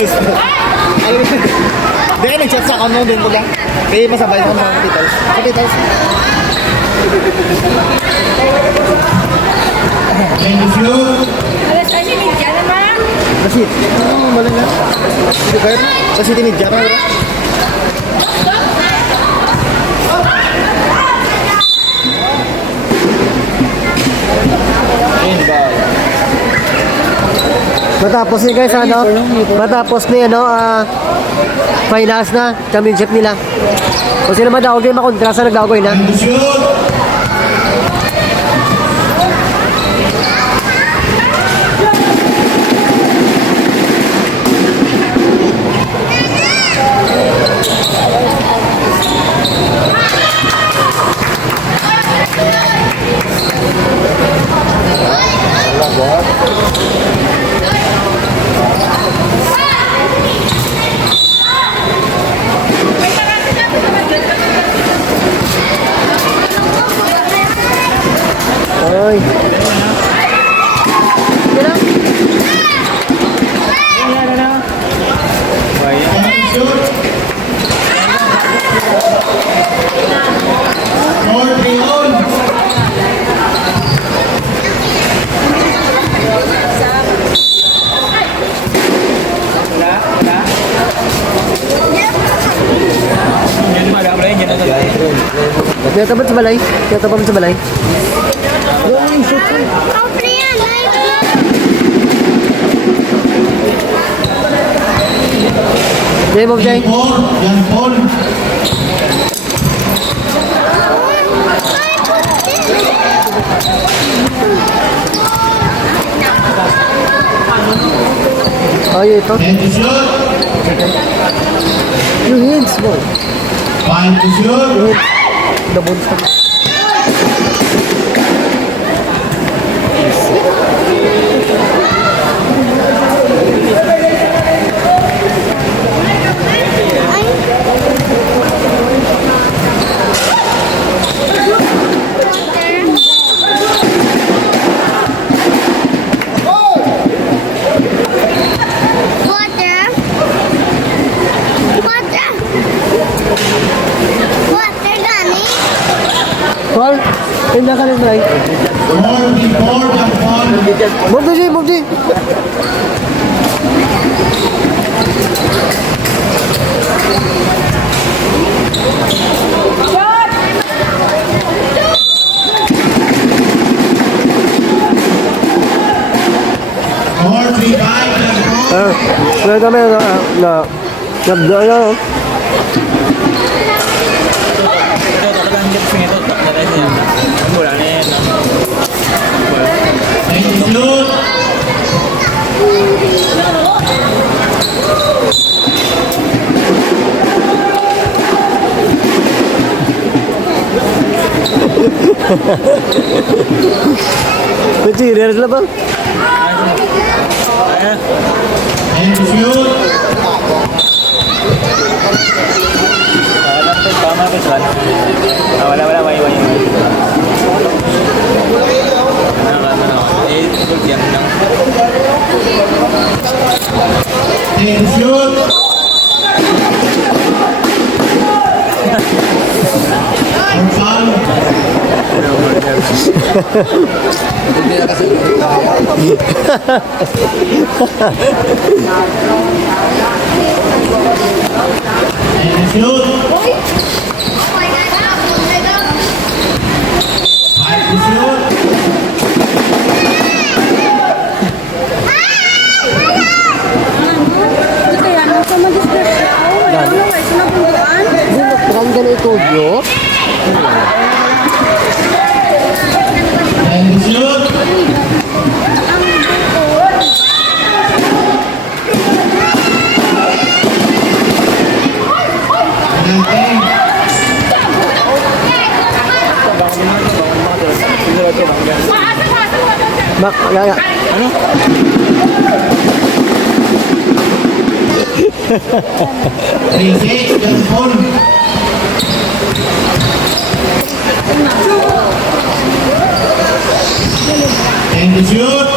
Hindi, nag-chat sa account mo din ko lang. Kaya masabay ko mga kapitals. Kapitals. Thank you. Basit. Malang na. Hindi kayo. Basit ini jarang bro. Matapos ni guys ano? Matapos ni ano finals na championship nila. O sila man daw game makontra sa nagdagoy na. Ôi. Đi đâu? Kaya tapat sa balay. Kaya tapat sa balay. Jay, move Jay. Oh, yeah, ito. Yung hands mo. Fine to shoot. Double stop. Paul, pindah ka rin, Bray. Move di, move di. Pwede kami nagdaya. Cheerers lah bang. Mak, ya. Ano? And the shoot.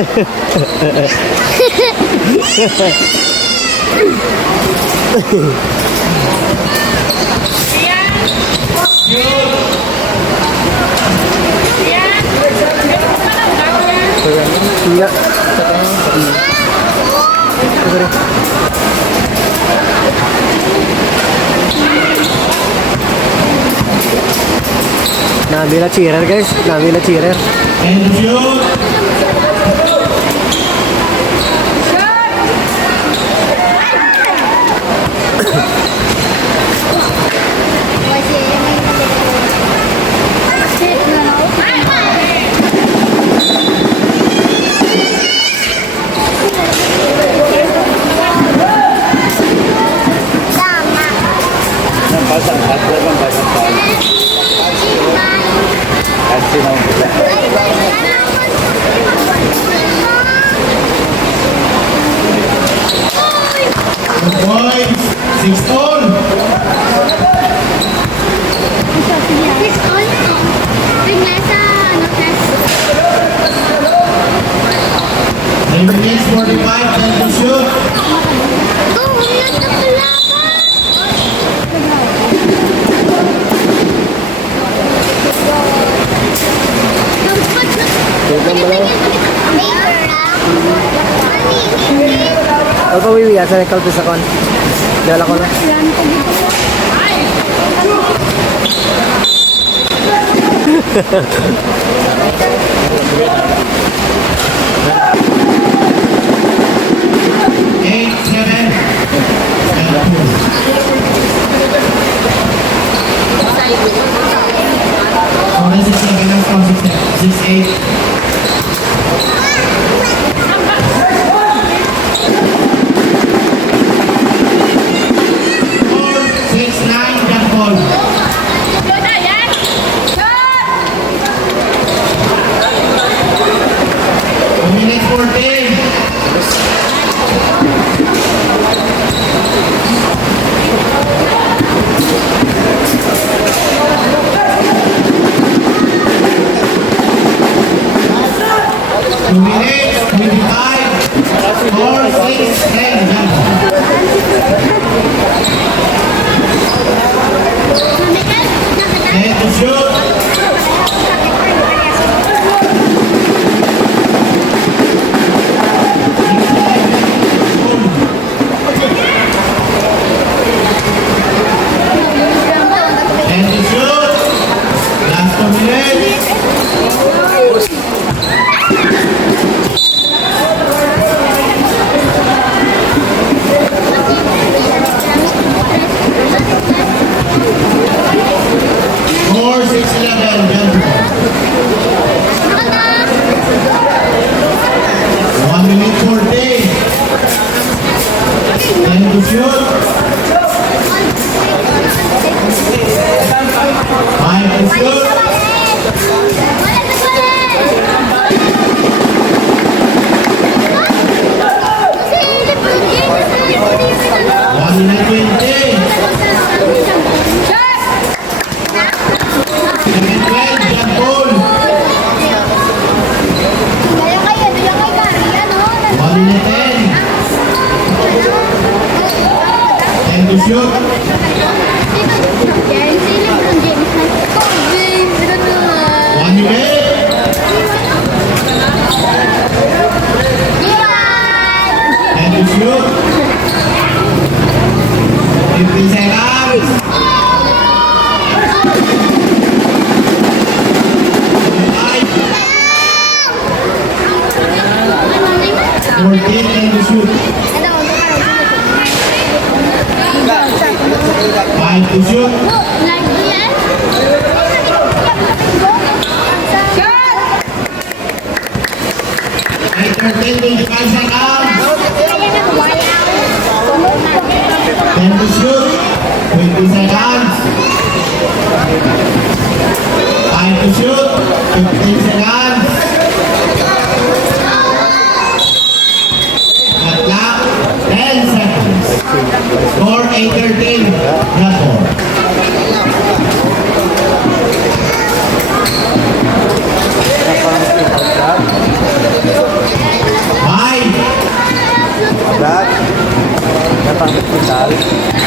Enggak. Nabila cheerer guys, nabila cheerer. And shoot. Points. 6 all. Minutes 45, time to shoot. Ako wiwi asa ikaw to sa kon. Dala ko na. Eight, 7. Sorry, 6 seconds, 6, 8. 6, 9, jump ball. 2 minutes 14. Two minutes, 25, 4, 6, 10, jump. And to shoot. And to shoot. Last 2 minutes. Four, 6, 11, jump. 1 minute 14. And to shoot. 5 to shoot. 1 minute 20. Second 12, jump ball. 1 minute 10. And to shoot. 1 minute. And to shoot. 15 seconds. 14 and to shoot. 5 to shoot. 13, 25 seconds. 10 to shoot. 20 seconds. 5 to shoot. 15 seconds. At lap, 10 seconds. Score 8-13. Rapport. Hospital.